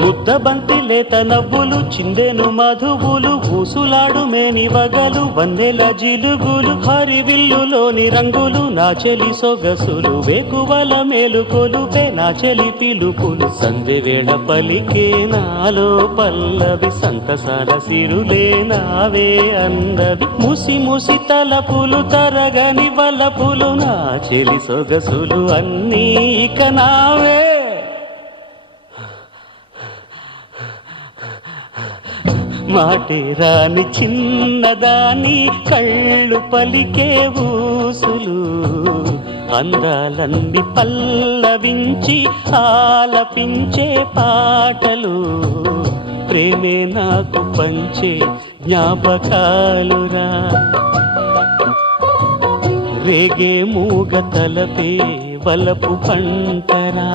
ముద్దబంతి లేత నవ్వులు చిందెను మధువులు ఊసులాడు మేని వగలు వన్నెల జిలుగులు హరివిల్లులోని రంగులు నా చెలి సొగసులు వేకువల మేలుకొలుపే నా చెలి పిలుపులు సంధ్య వేళ పలికే నాలో పల్లవి సంతసాల సిరులే నావే అందవి ముసి ముసి తలపులు తరగని వలపులు నా చెలి సొగసులు అన్నీ ఇక నావే మాటే రాని చిన్నదాని కళ్ళు పలికే ఊసులు అందాలన్నీ పల్లవించి ఆలపించే పాటలు ప్రేమే నాకు పంచే జ్ఞాపకాలురా రేగే మూగ తలపే వలపు పంటరా